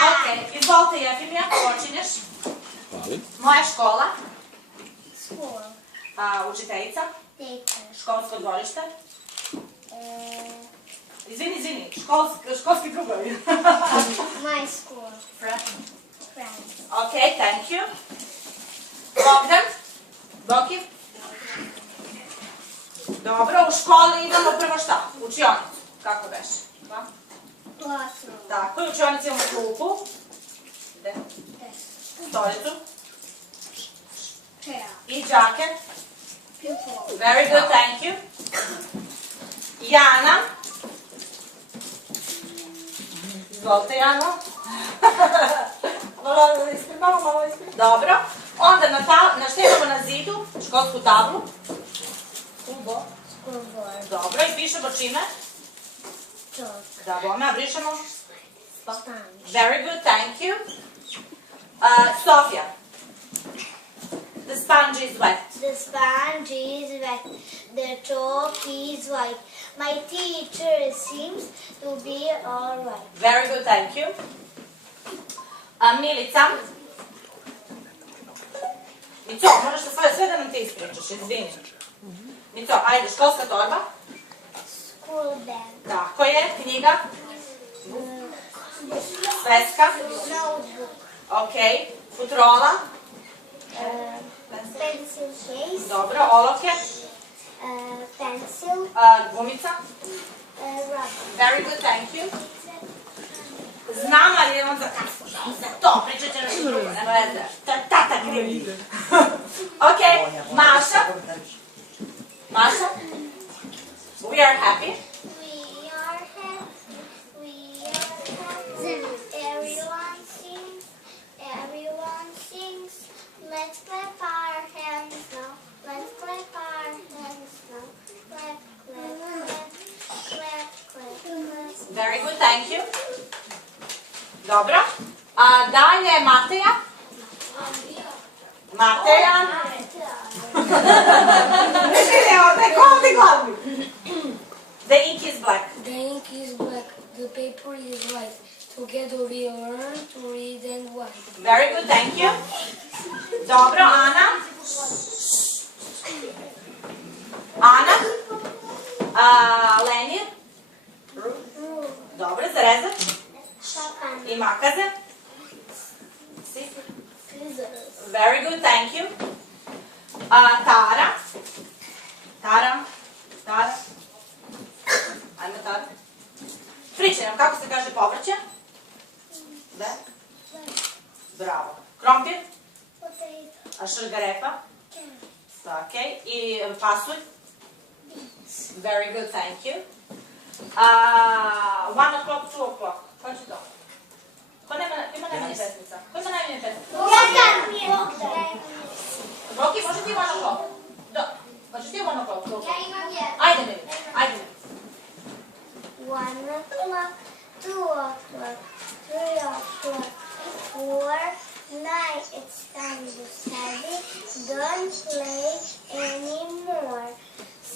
Ok, izvolite Jefimija, počinješ. Hvali. Moja škola. School. Učiteljica. Teacher. Školsko dvorište. Izvini, školski krugovi. My school. Friends. Friends. Ok, thank you. Bogdan. Boki. Dobro, u školi idemo prvo šta? Učionicu. Kako beše? Classroom. Tako, u učionici imamo klupu. Gde? Stolicu. Chair. I džake. Pupil. Very good, thank you. Jana. Izvolite, Jano. Malo ispred. Dobro. Onda na što imamo na zidu? Školsku tablu. School board. Dobro, i pišemo čime? Chalk. Da, bome, a brišemo? Sponge. Very good, thank you. Sofia. The sponge is wet. The sponge is wet. The chalk is white. My teacher seems to be all right. Very good, thank you. Milica. Mico, moraš sve da nam ti ispričaš, izvini. Mico, ajde, školska torba. School bag. Tako je, knjiga. Sveska. Notebook. Ok, futrola. Pencil case. Dobro, olovke. Pencil. Gumica. Rubber. Very good, thank you. Znam, ali je on za to, pričat će nešto drugo, nema veze. Tata krivi. Ok, Maša. Maša. We are happy. We are happy. We are happy. Everyone sings. Everyone sings. Let's clap our hands now. Let's clap our hands now. Clap, clap, clap. Clap, clap, clap. Very good, thank you. Dobro. Dalje, Mateja. Mateja. The ink is black. The ink is black, the paper is white. Together we learn to read and write. Very good, thank you. Dobro, Ana. Ana. Lenir. Dobro, zarezač. Šapan. I makaze. Scissors. Very good, thank you. Tara. Tara. Tara. Ajme, Tara. Pričaj nam, kako se kaže povrće? Da? Bravo. Krompir? Potato. A šargarepa? Carrot. Ok. I pasulj? Very good, thank you. 1 o'clock, 2 o'clock. Ko će to? Ko ima najmanje pesmica? Ko ima najmanje pesmica? Bogdan. Boki, može ti 1 o'clock? Može ti 1 o'clock? Ja imam jednu. Ajde mi, ajde mi. 1 o'clock, 2 o'clock, 3 o'clock, 4, 9, it's time to study, don't play anymore.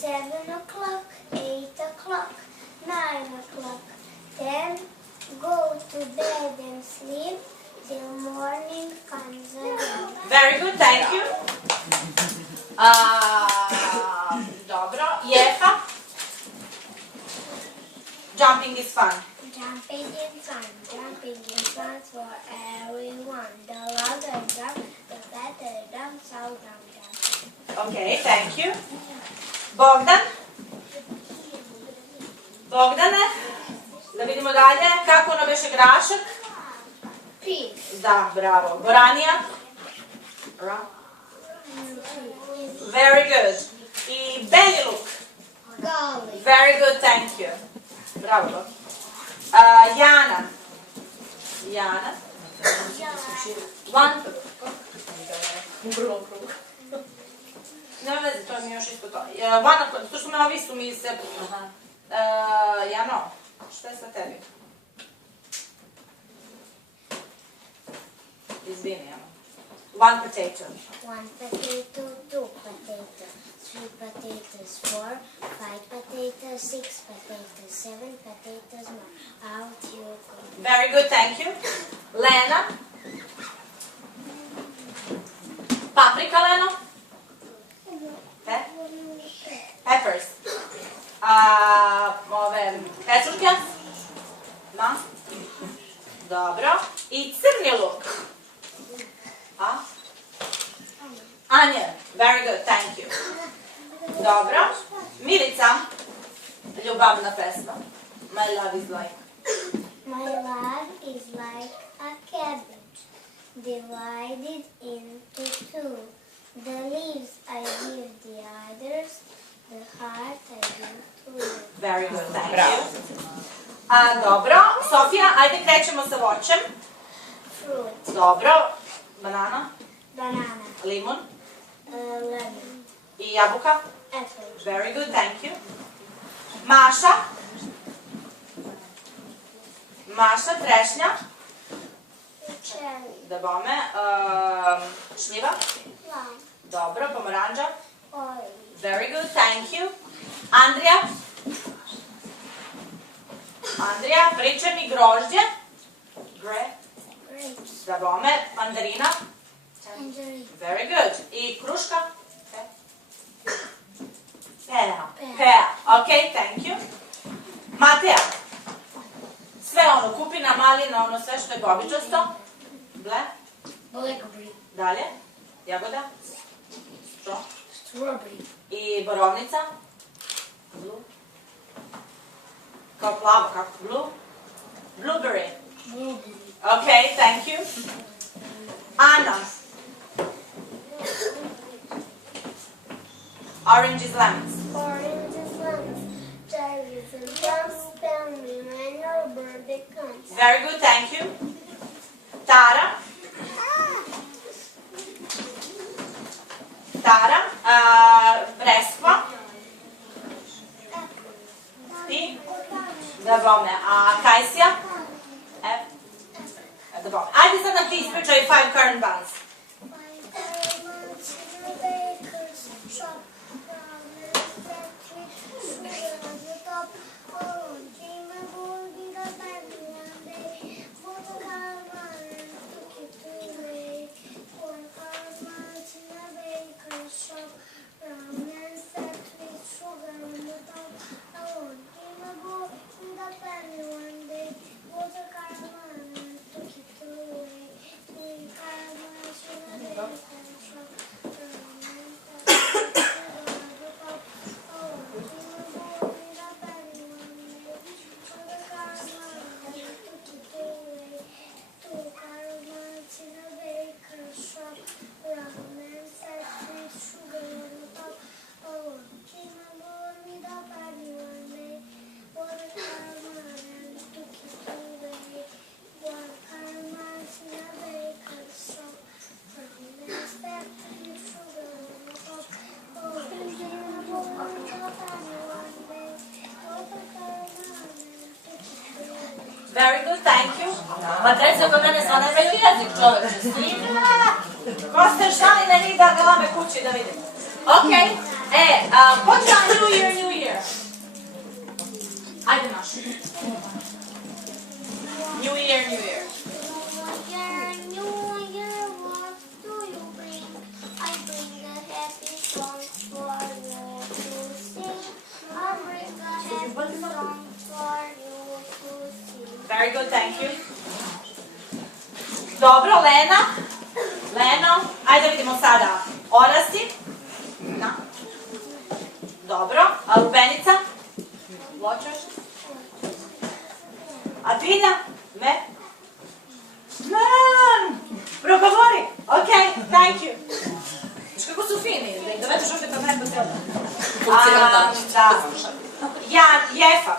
7 o'clock, 8 o'clock, 9 o'clock, 10, go to bed and sleep till morning comes again. Very good, thank you. Dobro, Jefa. Jumping is fun. Jumping is fun for everyone. The louder jump, the better jump, so jump. Ok, thank you. Bogdan. Bogdane. Da vidimo dalje. Kako ono beše grašak? Pig. Da, bravo. Goranija. Very good. I Beniluk. Golly. Very good, thank you. Bravo, Boki. Jana. Jana. One. Nema veze, to mi je još ispod to. To što me ovi su mi se... Jano, što je sa tebi? Izvini, Jano. 1 potato. 1 potato, 2 potato, 3 potatoes, 4, 5 potatoes, 6 potatoes, 7 potatoes more. Out you go. Very good, thank you. Lena? Paprika, Leno? Peppers. Ove pečurke? Da. Dobro. I crni luk? A? Onion. Very good, thank you. Dobro. Milica? Ljubavna pesma. My love is like. My love is like a cabbage, divided into 2. The leaves I give the others, the heart I give to you. Very good, thank you. Dobro. Sofija, ajde krećemo sa voćem. Fruit, Dobro. Banana, banana, limun lemon, i jabuka. apple, Very good, thank you. Maša. Maša, trešnja. cherry, Da bome. Šljiva. plum, Dobro, pomoranđa. orange, Very good, thank you. Andrija. Andrija, pričaj mi grožđe. grapes, Da bome. Mandarina. tangerine, Very good. I kruška? Pea. Pea. Pea. Ok, thank you. Mateja. Sve ono, kupina, malina, ono sve što je bobičasto. Ble. Blackberry. Dalje. Jagoda. Što? Strawberry. I borovnica. Blue. Kao plavo, kako? Blue. Blueberry. Blueberry. Ok, thank you. Ana. Oranges, lemons. oranges, lemons, cherries, and plums. Tell me when your birthday comes. Very good, thank you. Tara. Tara. Breskva. Ti. Da bome. A Kajsija? Da bome. Ajde sad nam ti ispričaj 5 currant buns. Very good, thank you. Ma treći oko mene sva nemaju jezik, čoveče. Ko ste šali na njih da galame kući da vidim. Ok, ko će New Year, New Year? Ajde naš. New Year, New Year. New Year, what do you bring? I bring a happy song for you to sing. I bring a happy song for you to sing. Very good, thank you. Dobro, Lena. Leno, ajde vidimo sada. Orasi. Da. Dobro, a lubenica? Ločeš? A Bilja? Me? Man! Progovori! Ok, thank you. Viš kako su fini, da ih dovedeš ovdje kad neko treba. Da. Jefa.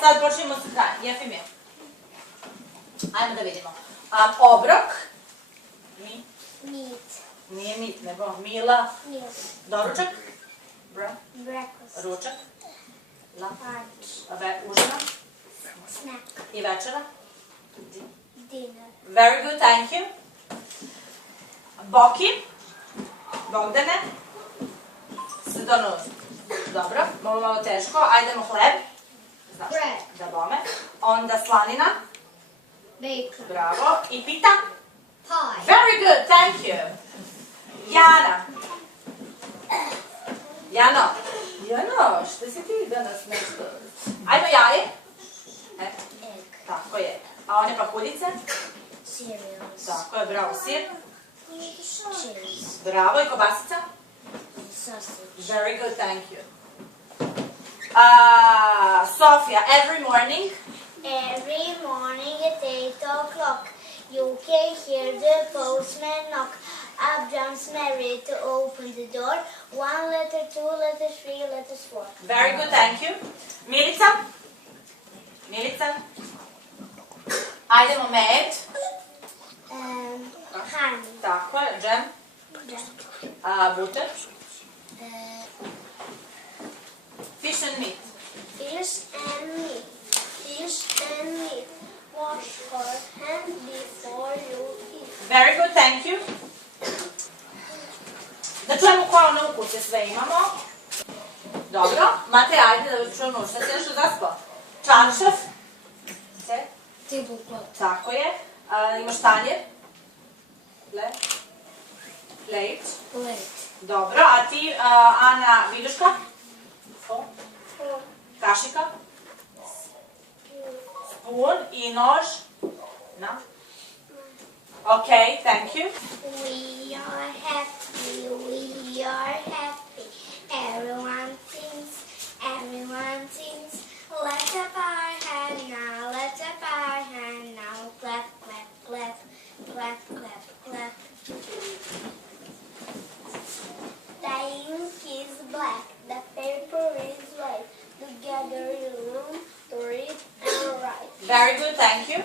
Sad počnemo sa krajem. Jefim je. Ajmo da vidimo. Obrok. Mi. Meat. Nije mit, nego Mila. Milk. Doručak. Breakfast. Ručak. Lunch. Užina. Snack. I večera. Dinner. Very good, thank you. Boki. Bogdane. the nose. Dobro, malo teško. Ajdemo hleb. Znaš, Bread. da bome. Onda slanina. Bacon. Bravo. I pita? Pie. Very good, thank you. Jana. Jano, šta si ti danas nešto? Ajmo jaje. Egg. Tako je. A one pahuljice? Cereals. Tako je, bravo. Sir? Cheese. Bravo. I kobasica? Sausage. Very good, thank you. Sofia, every morning? Every morning at 8 o'clock, you can hear the postman knock. Up jumps Mary to open the door. 1 letter, 2 letters, 3 letters, 4. Very good, thank you. Milica? Milica? Ajdemo med. Honey. Tako je, džem. Butter. Fish and meat. Fish and meat. Fish and meat. Wash your hands before you eat. Very good, thank you. Da čujemo koje one ukuse sve imamo. Dobro. Mate, ajde da čujemo šta si nešto zaspao. Čaršaf. Tablecloth. Tako je. Imaš tanjer. Plate. Plate. Dobro, a ti, Ana, viljuška? Kašika? Spoon i nož? No? Okay, thank you. We are happy, we are happy. Everyone sings, everyone sings. Let's up our hand now, let's up our hand now. Clap, clap, clap, clap, clap, clap. The ink is black, the paper is white. Together you learn to read and write. Very good, thank you.